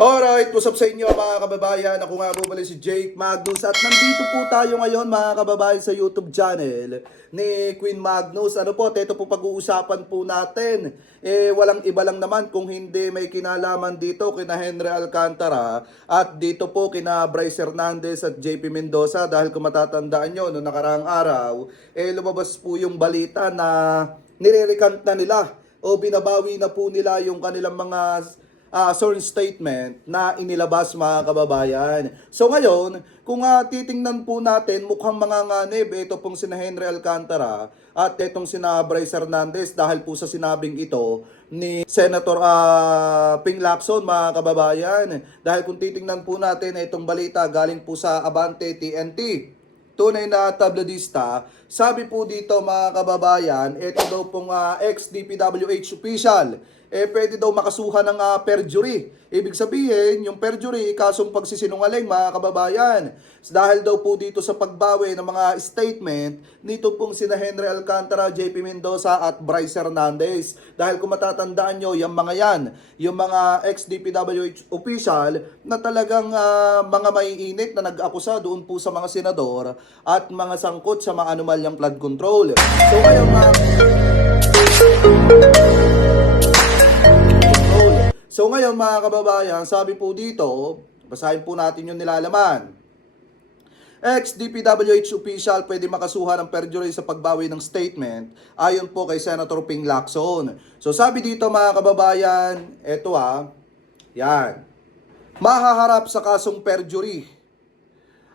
Alright, what's up sa inyo mga kababayan? Ako nga po pala si Jake Magnus at nandito po tayo ngayon mga kababayan sa YouTube channel ni Queen Magnus. Ano po, ito po pag-uusapan po natin. Walang iba lang naman kung hindi may kinalaman dito kina Henry Alcantara at dito po kina Bryce Hernandez at JP Mendoza dahil kung matatandaan nyo, noong nakaraang araw, lumabas po yung balita na nire-recant na nila o binabawi na po nila yung kanilang mga sworn statement na inilabas mga kababayan. So ngayon, kung titingnan po natin, mukhang mga nganib ito pong sina Henry Alcantara at itong sina Bryce Hernandez dahil po sa sinabing ito ni Senator Ping Lacson mga kababayan. Dahil kung titingnan po natin itong balita galing po sa Abante TNT. Tunay na tabloidista, sabi po dito mga kababayan, ito daw pong ex-DPWH official, pwede daw makasuhan ng perjury. Ibig sabihin, yung perjury, kasong pagsisinungaling mga kababayan. Dahil daw po dito sa pagbawi ng mga statement, nito pong sina Henry Alcantara, JP Mendoza at Bryce Hernandez. Dahil kung matatandaan nyo, yung mga yan, yung mga ex-DPWH official na talagang mga maiinit na nag-akusa doon po sa mga senador at mga sangkot sa mga anomalyang flood control. So ngayon mga kababayan, sabi po dito, basahin po natin yung nilalaman. Ex-DPWH official pwede makasuhan ng perjury sa pagbawi ng statement ayon po kay Senator Ping Lacson. So sabi dito mga kababayan, eto yan. Mahaharap sa kasong perjury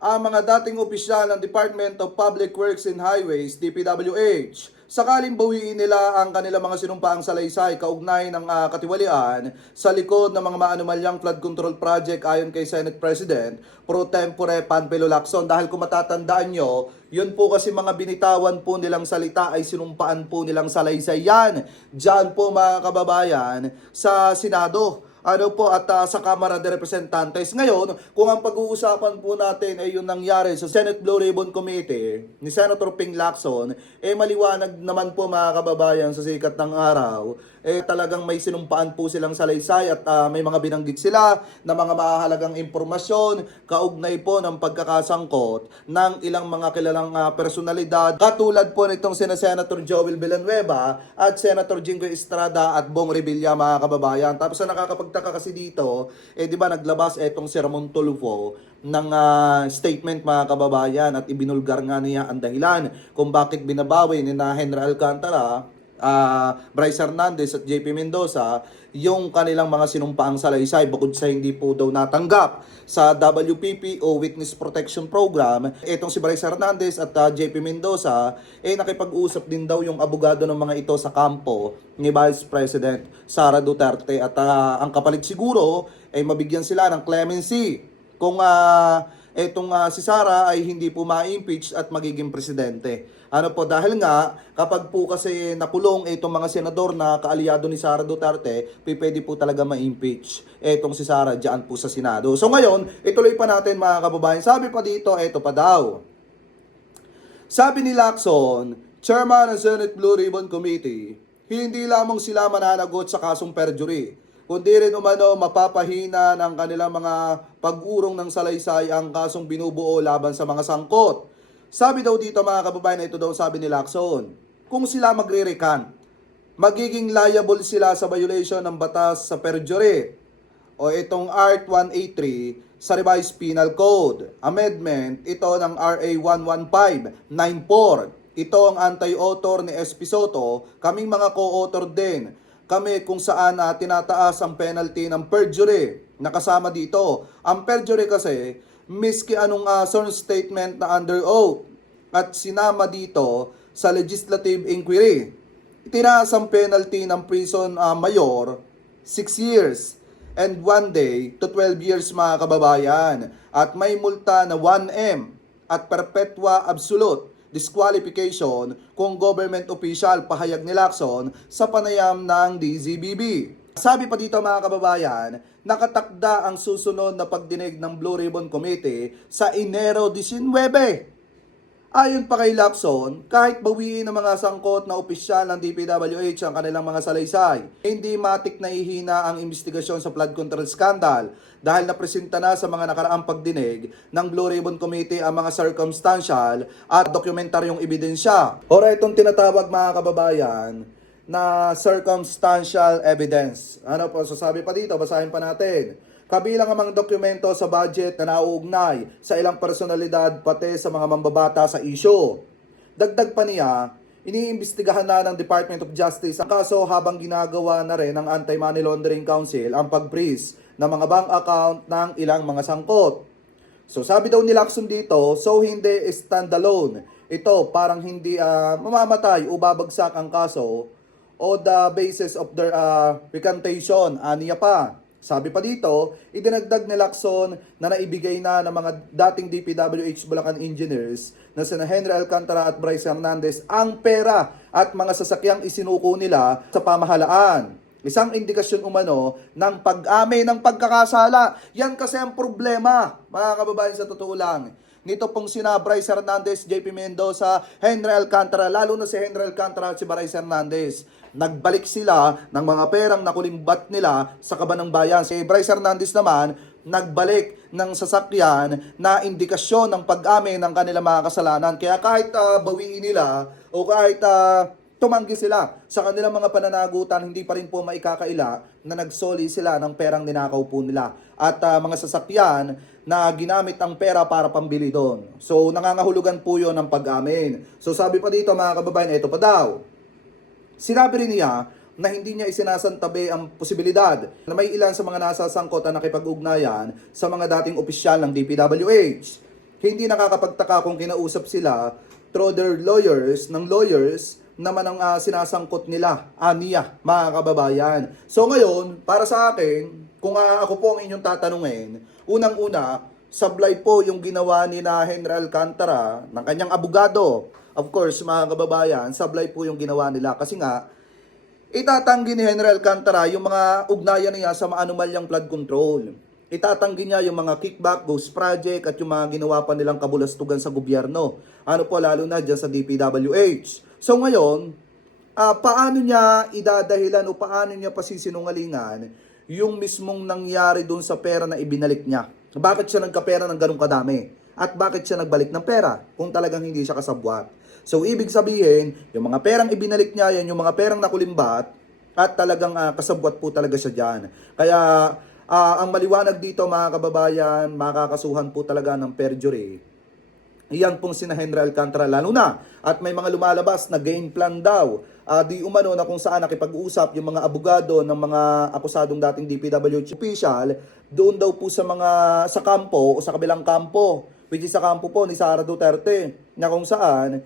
ang mga dating opisyal ng Department of Public Works and Highways, DPWH, sakaling bawiin nila ang kanilang mga sinumpaang salaysay kaugnay ng katiwalian sa likod ng mga maanumalyang flood control project ayon kay Senate President Pro Tempore Panfilo Lacson. Dahil kung matatandaan nyo, yun po kasi mga binitawan po nilang salita ay sinumpaan po nilang salaysay yan. Diyan po mga kababayan sa Senado. At sa Kamara de Representantes. Ngayon, kung ang pag-uusapan po natin ay yung nangyari sa Senate Blue Ribbon Committee ni Senator Ping Lacson, maliwanag naman po mga kababayan sa sikat ng araw, talagang may sinumpaan po silang salaysay at may mga binanggit sila na mga mahalagang impormasyon kaugnay po ng pagkakasangkot ng ilang mga kilalang personalidad katulad po nitong sina Senator Joel Villanueva at Senator Jingo Estrada at Bong Revilla mga kababayan. Tapos na nakakapagtaka kasi dito, di ba naglabas etong si Ramon Tulfo ng statement mga kababayan at ibinulgar nga niya ang dahilan kung bakit binabawi ni na Henry Alcantara, Bryce Hernandez at JP Mendoza yung kanilang mga sinumpaang salaysay bukod sa hindi po daw natanggap sa WPP o Witness Protection Program. Itong si Bryce Hernandez at JP Mendoza nakipag-usap din daw yung abogado ng mga ito sa kampo ni Vice President Sara Duterte at ang kapalit siguro ay mabigyan sila ng clemency kung si Sara ay hindi po ma-impeach at magiging presidente. Dahil nga, kapag po kasi nakulong itong mga senador na kaalyado ni Sara Duterte, pwede po talaga ma-impeach itong si Sara dyan po sa Senado. So ngayon, ituloy pa natin mga kababayan. Sabi pa dito, ito pa daw. Sabi ni Lacson, Chairman ng Senate Blue Ribbon Committee, hindi lamang sila mananagot sa kasong perjury, kundi rin umano mapapahina ng kanilang mga pag-urong ng salaysay ang kasong binubuo laban sa mga sangkot. Sabi daw dito mga kababayan, ito daw sabi ni Lacson, kung sila magre-recant, magiging liable sila sa violation ng batas sa perjury o itong Art 183 sa Revised Penal Code. Amendment, ito ng RA 11594. Ito ang anti-author ni SP Soto, kaming mga co-author din. Kami kung saan tinataas ang penalty ng perjury. Nakasama dito. Ang perjury kasi, miski anong sworn statement na under oath at sinama dito sa legislative inquiry. Itinaas ang penalty ng prison mayor 6 years and 1 day to 12 years mga kababayan. At may multa na 1M at perpetua absolute disqualification kung government official, pahayag ni Lacson sa panayam ng DZBB. Sabi pa dito mga kababayan, nakatakda ang susunod na pagdinig ng Blue Ribbon Committee sa Enero 19. Ayon pa kay Lacson, kahit bawiin ng mga sangkot na opisyal ng DPWH ang kanilang mga salaysay, hindi matik na ihina ang investigasyon sa flood control scandal dahil napresenta na sa mga nakaraang pagdinig ng Blue Ribbon Committee ang mga circumstantial at dokumentaryong ebidensya. Ora itong tinatawag mga kababayan na circumstantial evidence. Ano po sasabi pa dito? Basahin pa natin. Kabilang ang mga dokumento sa budget na nauugnay sa ilang personalidad pati sa mga mambabata sa isyo. Dagdag pa niya, iniimbestigahan na ng Department of Justice ang kaso habang ginagawa na rin ng Anti-Money Laundering Council ang pag-freeze ng mga bank account ng ilang mga sangkot. So sabi daw ni Lacson dito, so hindi standalone. Ito parang hindi mamamatay o babagsak ang kaso o the basis of their recantation. Aniya pa. Sabi pa dito, idinagdag ni Lacson na naibigay na ng mga dating DPWH Bulacan engineers na sina Henry Alcantara at Bryce Hernandez ang pera at mga sasakyang isinuko nila sa pamahalaan. Isang indikasyon umano ng pag-ame ng pagkakasala. Yan kasi ang problema, mga kababayan, sa totoo lang. Nito pong sina Bryce Hernandez, JP Mendoza, Henry Alcantara, lalo na si Henry Alcantara at si Bryce Hernandez. Nagbalik sila ng mga perang nakulimbat nila sa kaban ng bayan. Si Bryce Hernandez naman, nagbalik ng sasakyan na indikasyon ng pag-ame ng kanilang mga kasalanan. Kaya kahit bawiin nila o kahit tumanggi sila sa kanilang mga pananagutan, hindi pa rin po maikakaila na nagsoli sila ng perang ninakaw po nila. At mga sasakyan na ginamit ang pera para pambili doon. So nangangahulugan po yun ng pag-amin. So sabi pa dito mga kababayan, ito pa daw. Sinabi rin niya na hindi niya isinasantabi ang posibilidad na may ilan sa mga nasasangkot na nakipag-ugnayan sa mga dating opisyal ng DPWH. Hindi nakakapagtaka kung kinausap sila through their lawyers, naman ang sinasangkot nila, aniya, mga kababayan. So ngayon, para sa akin, kung ako po ang inyong tatanungin, unang-una, sablay po yung ginawa ni na Henry Alcantara ng kanyang abogado. Of course, mga kababayan, sablay po yung ginawa nila kasi nga, itatanggi ni Henry Alcantara yung mga ugnayan niya sa maanumalyang flood control. Itatanggi niya yung mga kickback, ghost project at yung mga ginawa pa nilang kabulastugan sa gobyerno. Ano po, lalo na dyan sa DPWH. So ngayon, paano niya idadahilan o paano niya pasisinungalingan yung mismong nangyari dun sa pera na ibinalik niya? Bakit siya nagkapera ng ganong kadami? At bakit siya nagbalik ng pera kung talagang hindi siya kasabwat? So, ibig sabihin, yung mga perang ibinalik niya, yan yung mga perang nakulimbat at talagang kasabwat po talaga siya dyan. Kaya, ang maliwanag dito mga kababayan, makakasuhan po talaga ng perjury. Iyan pong sina Henry Alcantara lalo na. At may mga lumalabas na game plan daw. Di umano na kung saan nakipag-usap yung mga abogado ng mga akusadong dating DPWH official doon daw po sa kampo o sa kabilang kampo, which is sa kampo po ni Sara Duterte, na kung saan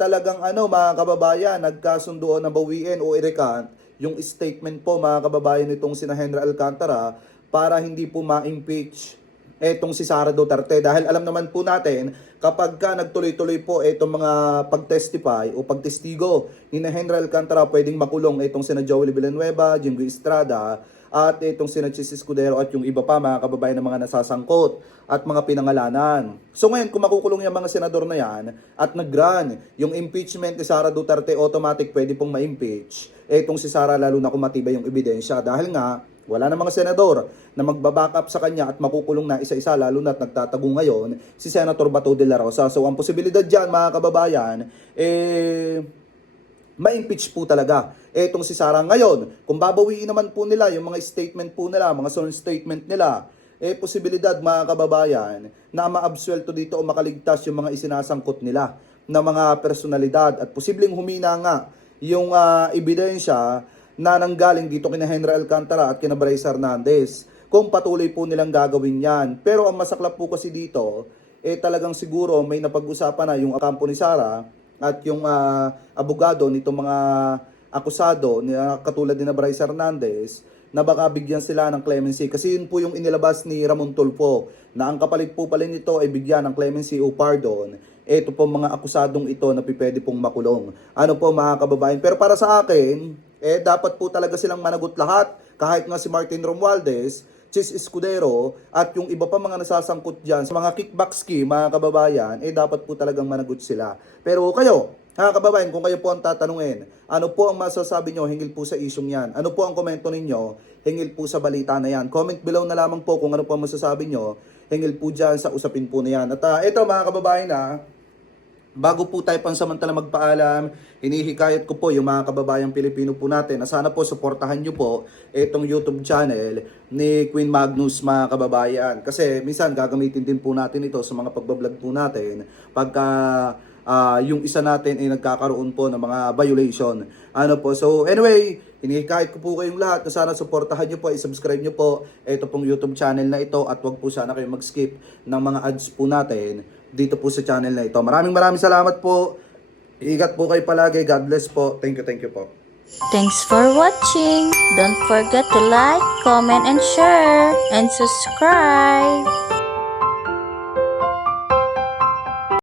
talagang mga kababayan, nagkasundoan na bawiin o i-recant yung statement po mga kababayan nitong sina Henry Alcantara para hindi po ma-impeach etong si Sara Duterte. Dahil alam naman po natin, kapag ka nagtuloy-tuloy po itong mga pag-testify o pagtestigo ni na Henry Alcantara, pwedeng makulong itong sina Joel Villanueva, Jinggoy Estrada, at itong sina Chis Escudero at yung iba pa mga kababayan ng mga nasasangkot at mga pinangalanan. So ngayon, kung makukulong yung mga senador na yan at nag-run yung impeachment ni Sara Duterte, automatic pwede pong ma-impeach itong si Sara, lalo na kung matibay yung ebidensya. Dahil nga, wala na mga senador na magbaback up sa kanya at makukulong na isa-isa, lalo na at nagtatago ngayon si Senator Bato de la Rosa. So ang posibilidad dyan mga kababayan, ma-impeach po talaga etong si Sara. Ngayon, kung babawiin naman po nila yung mga statement po nila, mga sworn statement nila, posibilidad mga kababayan na ma-absuelto dito o makaligtas yung mga isinasangkot nila na mga personalidad at posibleng humina nga yung ebidensya na nanggaling dito kina Henry Alcantara at kina Bryce Hernandez kung patuloy po nilang gagawin yan. Pero ang masaklap po kasi dito, talagang siguro may napag-usapan na yung kampo ni Sara at yung abogado nitong mga akusado, katulad ni na Bryce Hernandez, na baka bigyan sila ng clemency. Kasi yun po yung inilabas ni Ramon Tulfo, na ang kapalit po pala nito ay bigyan ng clemency o pardon. Ito po mga akusadong ito na pwede pong makulong. Ano po mga kababayan? Pero para sa akin, dapat po talaga silang managot lahat. Kahit nga si Martin Romualdez, Chis Escudero at yung iba pa mga nasasangkot dyan sa mga kickback scheme, mga kababayan, dapat po talagang managot sila. Pero kayo, mga kababayan, kung kayo po ang tatanungin, ano po ang masasabi nyo hinggil po sa isyong yan? Ano po ang komento ninyo hinggil po sa balita na yan? Comment below na lamang po kung ano po ang masasabi nyo hinggil po dyan sa usapin po na yan. At ito mga kababayan bago po tayo pansamantala magpaalam, hinihikayat ko po yung mga kababayang Pilipino po natin na sana po suportahan nyo po itong YouTube channel ni Queen Magnus, mga kababayan. Kasi minsan gagamitin din po natin ito sa mga pagbablog po natin pagka yung isa natin ay nagkakaroon po ng mga violation. So anyway, hinihikayat ko po kayong lahat na sana suportahan nyo po, i-subscribe nyo po ito pong YouTube channel na ito at wag po sana kayong mag-skip ng mga ads po natin dito po sa channel na ito. Maraming salamat po. Ingat po kayo palagi. God bless po. Thank you po. Thanks for watching. Don't forget to like, comment, and share, and subscribe.